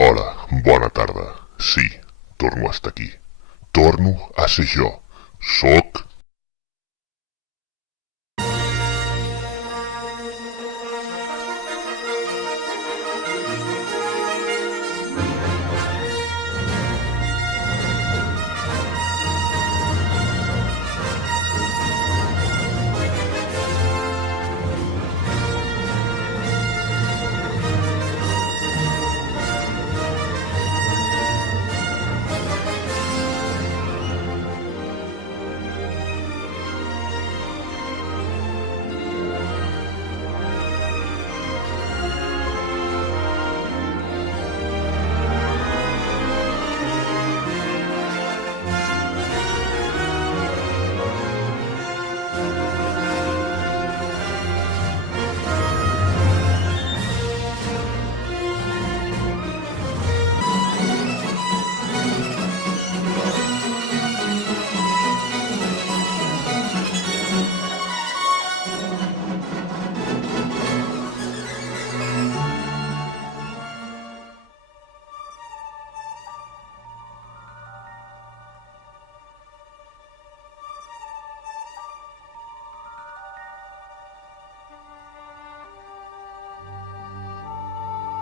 Hola, bona tarda. Sí, torno a estar aquí. Torno a ser jo. Soc...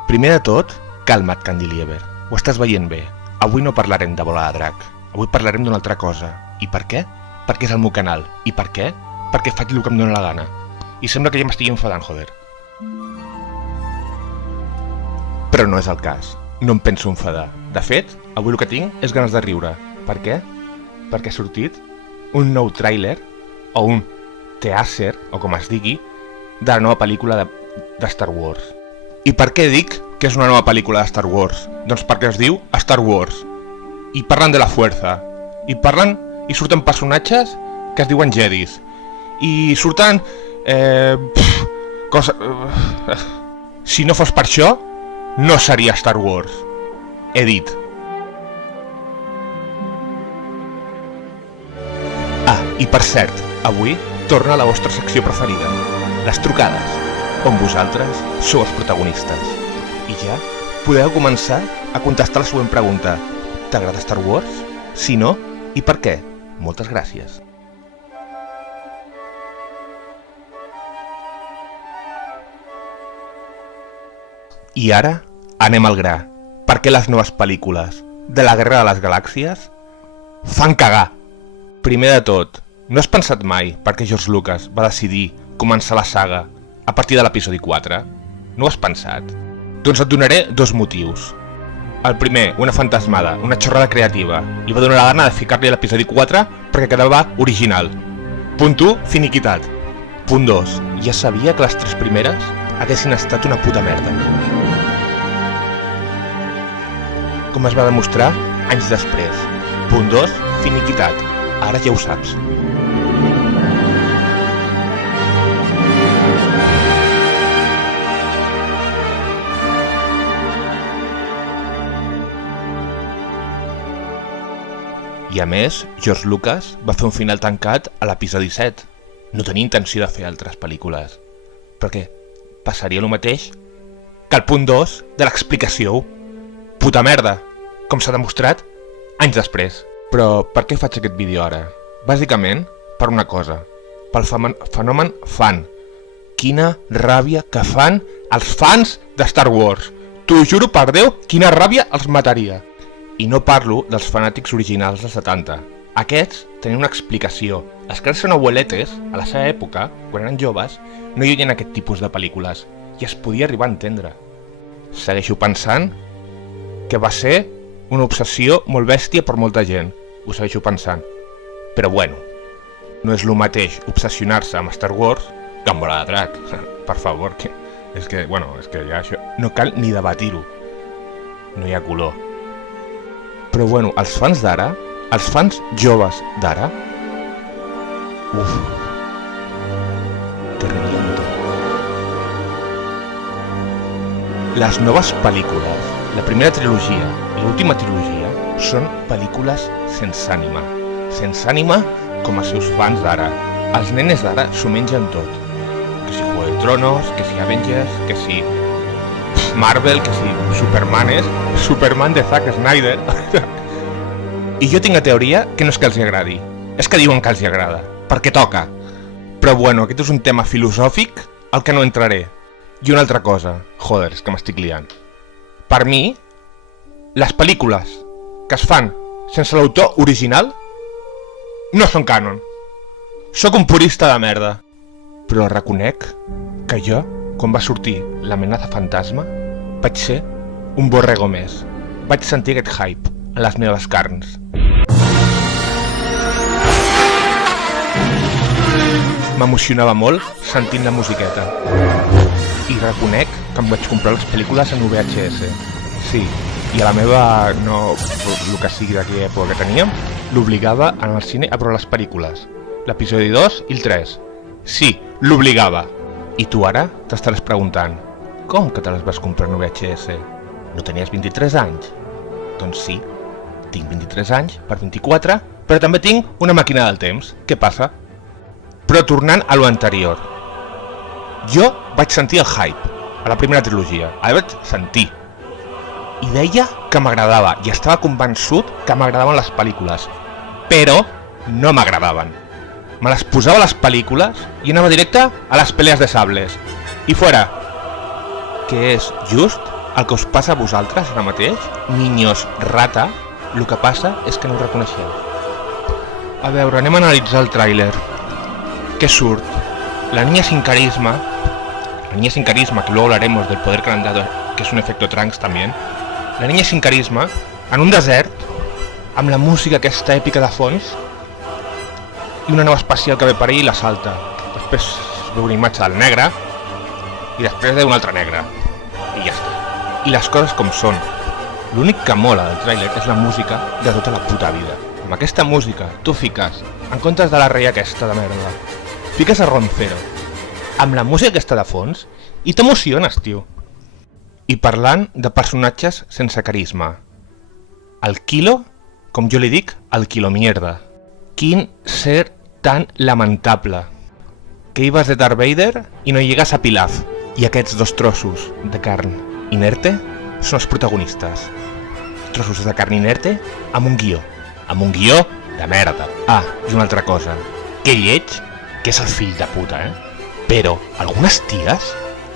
Primer de tot, calma't, Candeliever. Ho estàs veient bé. Avui no parlarem de bola de drac. Avui parlarem d'una altra cosa. I per què? Perquè és el meu canal. I per què? Perquè faig el que em dóna la gana. I sembla que ja m'estigui enfadant, joder. Però no és el cas. No em penso enfadar. De fet, avui el que tinc és ganes de riure. Per què? Perquè ha sortit un nou tràiler, o un teàser, o com es digui, de la nova pel·lícula de Star Wars. I per què dic que és una nova pel·lícula de Star Wars? Doncs perquè es diu Star Wars. I parlen de la fuerza. I surten personatges que es diuen Jedis. I surten... Si no fos per això, no seria Star Wars. He dit. Ah, i per cert, avui torna la vostra secció preferida, les trucades, on vosaltres sou els protagonistes. I ja podeu començar a contestar la següent pregunta. T'agrada Star Wars? Si no, i per què? Moltes gràcies. I ara anem al gra. Per què les noves pel·lícules de la Guerra de les Galàxies fan cagar? Primer de tot, no has pensat mai per què George Lucas va decidir començar la saga a partir de l'episodi 4? No ho has pensat? Doncs et donaré dos motius. El primer, una fantasmada, una xorrada creativa. Li va donar la gana de ficar-li a l'episodi 4 perquè quedava original. Punt 1, finiquitat. Punt 2, ja sabia que les tres primeres haguessin estat una puta merda. Com es va demostrar anys després. Punt 2, finiquitat. Ara ja ho saps. I a més, George Lucas va fer un final tancat a l'episodi 7. No tenia intenció de fer altres pel·lícules. Perquè passaria el mateix que el punt 2 de l'explicació 1. Puta merda, com s'ha demostrat anys després. Però per què faig aquest vídeo ara? Bàsicament, per una cosa. Pel fenomen fan. Quina ràbia que fan els fans de Star Wars. T'ho juro per Déu, quina ràbia els mataria. I no parlo dels fanàtics originals dels 70. Aquests tenien una explicació. Els que són abueletes, a la seva època, quan eren joves, no hi havia aquest tipus de pel·lícules i es podia arribar a entendre. Segueixo pensant que va ser una obsessió molt bèstia per molta gent. Ho segueixo pensant. Però bueno, no és el mateix obsessionar-se amb Star Wars que amb bola de drac. Per favor, és que ja això no cal ni debatir-ho. No hi ha color. Però bueno, els fans d'ara, els fans joves d'ara... Uf... Terrible. Les noves pel·lícules, la primera trilogia i l'última trilogia, són pel·lícules sense ànima. Sense ànima com els seus fans d'ara. Els nenes d'ara s'ho mengen tot. Que si Juego de Tronos, que si Avengers, que si... Marvel, que si Superman és Superman de Zack Snyder. I jo tinc la teoria que no és que els agradi, és que diuen que els agrada, perquè toca. Però bueno, aquest és un tema filosòfic al que no entraré. I una altra cosa, joder, és que m'estic liant. Per mi, les pel·lícules que es fan sense l'autor original no són cànon. Sóc un purista de merda. Però reconec que jo, quan va sortir l'amenaça fantasma, vaig ser un borrego més. Vaig sentir aquest hype en les meves carns. M'emocionava molt sentint la musiqueta. I reconec que em vaig comprar les pel·lícules en VHS. Sí, i a la meva, no, el que sigui d'aquella època que teníem, l'obligava a anar al cine a veure les pel·lícules. L'episodi 2 i el 3. Sí, l'obligava. I tu ara t'estaràs preguntant, com que te les vas comprar en VHS? No tenies 23 anys? Doncs sí, tinc 23 anys per 24, però també tinc una màquina del temps. Què passa? Però tornant a lo anterior, jo vaig sentir el hype a la primera trilogia, el vaig sentir. I deia que m'agradava, i estava convençut que m'agradaven les pel·lícules, però no m'agradaven. Me les posava a les pel·lícules i anava directe a les pelees de sables. I fora! Que és just el que us passa a vosaltres ara mateix, niños rata, el que passa és que no ho reconeixeu. A veure, anem a analitzar el tràiler. Què surt? La niña sin carisma, que luego hablaremos del poder que le han dado, que es un efecto trance también. La niña sin carisma, en un desert, amb la música aquesta èpica de fons, i una nova espacial que ve per ahí i la salta. Després es veu una imatge del negre, i després ve un altre negre. I ja està. I les coses com són. L'únic que mola del tràiler és la música de tota la puta vida. Amb aquesta música, tu fiques, en comptes de la reia aquesta de merda, fiques a Roncero, amb la música aquesta de fons, i t'emociones, tio. I parlant de personatges sense carisma. El Kilo, com jo li dic, el Kilo mierda. Quin ser tan lamentable. Que ibas de Darth Vader i no llegas a Pilaf. I aquests dos trossos de carn inerte són els protagonistes. Trossos de carn inerte amb un guió. Amb un guió de merda. Ah, i una altra cosa. Que lleig, que és el fill de puta, Però algunes ties,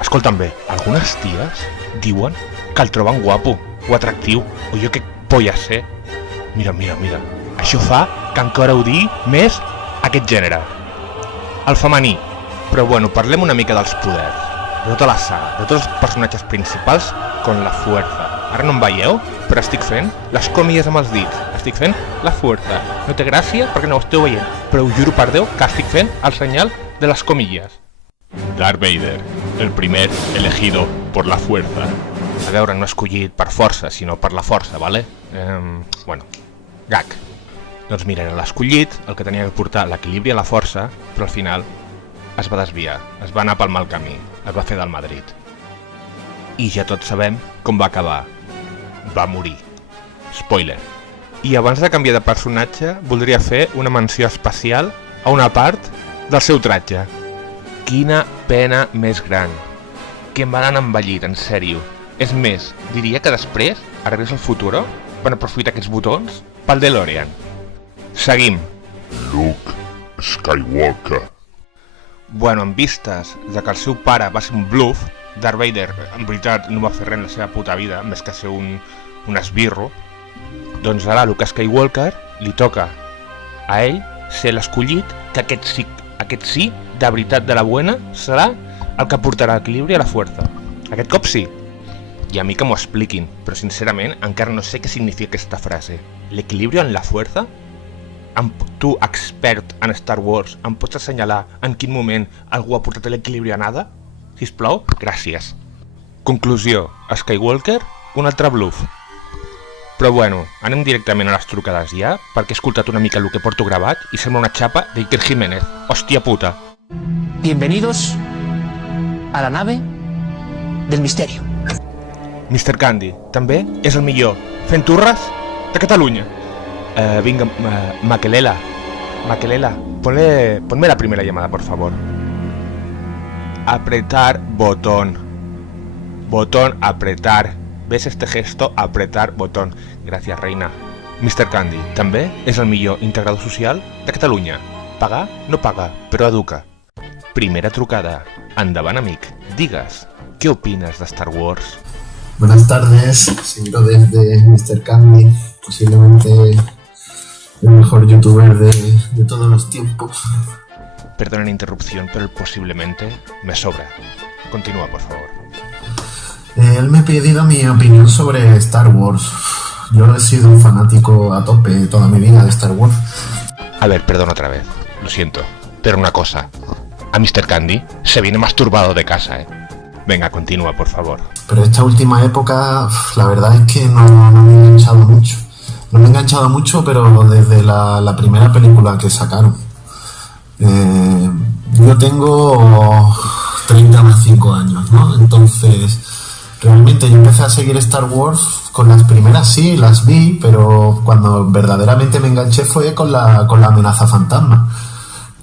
escolta'm bé, algunes ties diuen que el troben guapo o atractiu, o jo què polla sé. Mira. Això fa que encara odiï més aquest gènere. El femení. Però bueno, parlem una mica dels poders. De tota la saga, de tots els personatges principals con la fuerza. Ara no em veieu, però estic fent les comilles amb els dits. Estic fent la fuerza. No té gràcia perquè no ho esteu veient, però us juro per Déu que estic fent el senyal de les comilles. Darth Vader, el primer elegido por la fuerza. A veure, no escollit per força, sinó per la força, vale? Bueno, gag. Doncs mira, era l'escollit, el que tenia que portar l'equilibri a la força, però al final es va desviar, es va anar pel mal camí, es va fer del Madrid. I ja tots sabem com va acabar. Va morir. Spoiler. I abans de canviar de personatge, voldria fer una menció especial a una part del seu tratge. Quina pena més gran. Que em van envellir, en sèrio. És més, diria que després, a Regreso al Futuro, van aprofitar aquests botons pel DeLorean. Seguim. Luke Skywalker. Bueno, en vistes de que el seu pare va ser un bluff, Darth Vader en veritat no va fer res en la seva puta vida, més que ser un esbirro, doncs ara a Luke Skywalker li toca a ell ser l'escollit, que aquest sí, de veritat de la buena, serà el que portarà l'equilibri a la fuerza. Aquest cop sí. I a mi que m'ho expliquin, però sincerament encara no sé què significa aquesta frase. L'equilibrio en la fuerza? Tu, expert en Star Wars, em pots assenyalar en quin moment algú ha portat l'equilibri a nada? Sisplau, gràcies. Conclusió, Skywalker, un altre bluff. Però bueno, anem directament a les trucades ja, perquè he escoltat una mica el que porto gravat i sembla una xapa d'Iker Jiménez. Hòstia puta. Bienvenidos a la nave del misterio. Mr. Candy, també és el millor fent turres de Catalunya. Vinga, Maquelela, ponme la primera llamada, por favor. Apretar botón. Botón, apretar. ¿Ves este gesto? Apretar botón. Gràcies, reina. Mr. Candy també és el millor integrador social de Catalunya. Pagar? No paga, però educa. Primera trucada. Endavant, amic. Digues, ¿qué opinas de Star Wars? Buenas tardes, seguido desde Mr. Candy, posiblemente el mejor youtuber de todos los tiempos. Perdona la interrupción, pero el posiblemente me sobra. Continúa, por favor. Él me ha pedido mi opinión sobre Star Wars. Yo he sido un fanático a tope toda mi vida de Star Wars. A ver, perdón otra vez, lo siento, pero una cosa. A Mr. Candy se viene masturbado de casa, ¿eh? Venga, continúa, por favor. Pero esta última época, la verdad es que no me he enganchado mucho. No me he enganchado mucho, pero desde la primera película que sacaron. Yo tengo 35 años, ¿no? Entonces, realmente yo empecé a seguir Star Wars con las primeras, sí, las vi, pero cuando verdaderamente me enganché fue con la amenaza fantasma,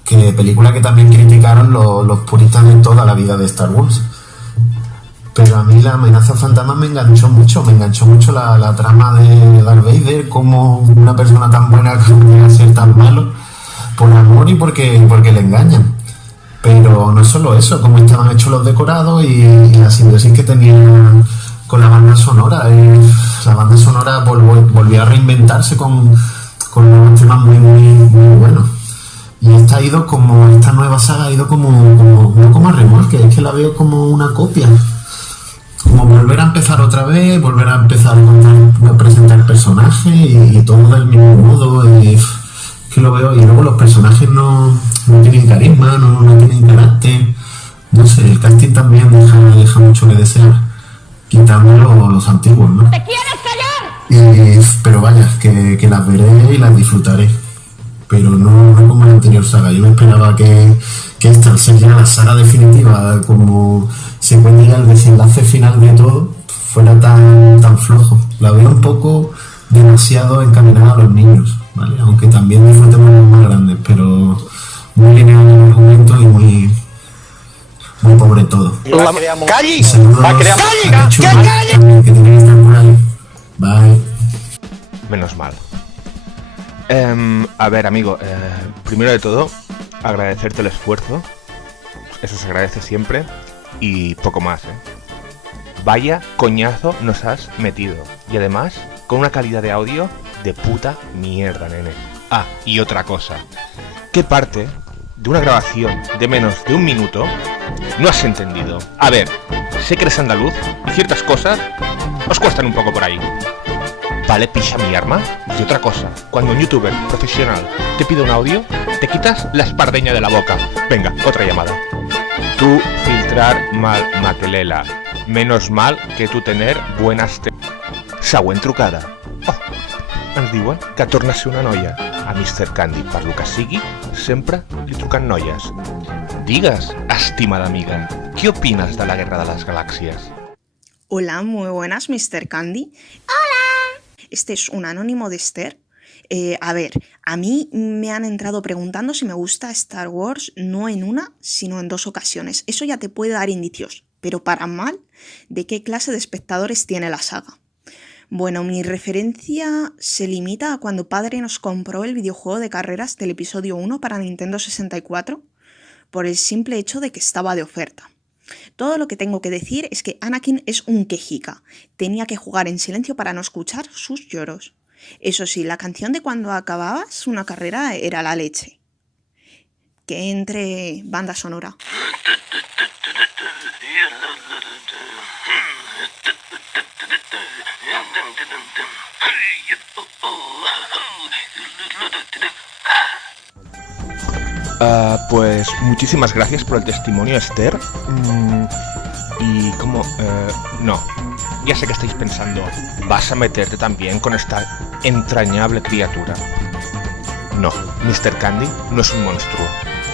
que película que también criticaron los puristas de toda la vida de Star Wars. Pero a mí la amenaza fantasma me enganchó mucho la trama de Darth Vader, como una persona tan buena que llega a ser tan malo, por amor y porque le engañan. Pero no es solo eso, como estaban hechos los decorados y la simbiosis que tenían con la banda sonora. La banda sonora volvió a reinventarse con unos temas muy buenos. Y esta nueva saga ha ido no como a remolque, es que la veo como una copia. Como volver a empezar otra vez, volver a empezar a presentar personajes y todo del mismo modo. Y que lo veo, y luego los personajes no tienen carisma, no tienen carácter. No sé, el casting también deja mucho que desear, quitando los antiguos, ¿no? ¿Te quieres callar? Pero vaya, que las veré y las disfrutaré. Pero no como la anterior saga. Yo me esperaba que esta, al ser ya la saga definitiva, como se puede ir al desenlace final de todo, fuera tan flojo. La veo un poco demasiado encaminada a los niños, ¿vale? Aunque también disfrutemos los más grandes, pero muy lineal en el argumento y muy pobre todo. ¡Calle! ¡Calle! Que tiene que estar por ahí. Bye. Menos mal. A ver, amigo, primero de todo, agradecerte el esfuerzo. Eso se agradece siempre. Y poco más, ¿eh? Vaya coñazo nos has metido. Y además, con una calidad de audio de puta mierda, nene. Ah, y otra cosa. ¿Qué parte de una grabación de menos de 1 minuto no has entendido? A ver, sé que eres andaluz y ciertas cosas os cuestan un poco por ahí. Vale, picha mi arma. Y otra cosa, cuando un youtuber profesional te pide un audio, te quitas la espardeña de la boca. Venga, otra llamada. Tú filtrar mal maquelela. Menos mal que tú tener buenas Següent trucada. Oh, ens diuen que torna a ser una noia. A Mr. Candy, per lo que sigui, sempre li truquen noies. Digues, estimada amiga, ¿qué opinas de la Guerra de las Galaxias? Hola, muy buenas, Mr. Candy. Este es un anónimo de Esther. A ver, a mí me han entrado preguntando si me gusta Star Wars no en una, sino en 2 ocasiones. Eso ya te puede dar indicios, pero para mal, de qué clase de espectadores tiene la saga. Bueno, mi referencia se limita a cuando padre nos compró el videojuego de carreras del episodio 1 para Nintendo 64, por el simple hecho de que estaba de oferta. Todo lo que tengo que decir es que Anakin es un quejica. Tenía que jugar en silencio para no escuchar sus lloros. Eso sí, la canción de cuando acababas una carrera era la leche. Que entre banda sonora. Pues muchísimas gracias por el testimonio, Esther. Y como... no, ya sé que estáis pensando, ¿vas a meterte también con esta entrañable criatura? No, Mr. Candy no es un monstruo.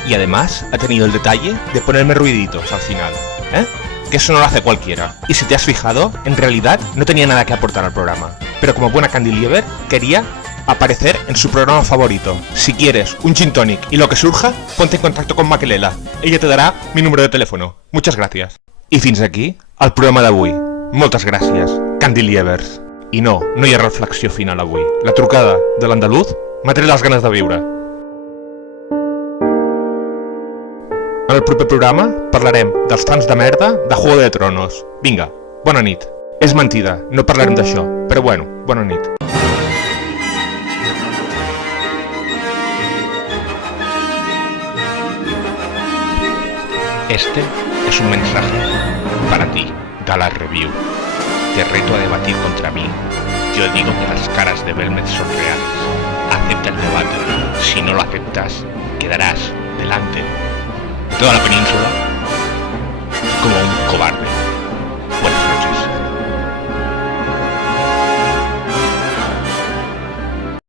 Y además ha tenido el detalle de ponerme ruiditos al final, ¿eh? Que eso no lo hace cualquiera. Y si te has fijado, en realidad no tenía nada que aportar al programa. Pero como buena Candy Lieber, quería aparecer en su programa favorito. Si quieres un gin tonic y lo que surja, ponte en contacto con Maquelela. Ella te dará mi número de teléfono. Muchas gracias. I fins aquí el programa d'avui. Moltes gràcies, Candy Lievers. I no hi ha reflexió final avui. La trucada de l'andaluz m'ha tret les ganes de viure. En el proper programa parlarem dels fans de merda de Juego de Tronos. Vinga, bona nit. És mentida, no parlarem d'això, però bueno, bona nit. Este es un mensaje para ti, Dallas Review. Te reto a debatir contra mí. Yo digo que las caras de Belmez son reales. Acepta el debate. Si no lo aceptas, quedarás delante de toda la península como un cobarde.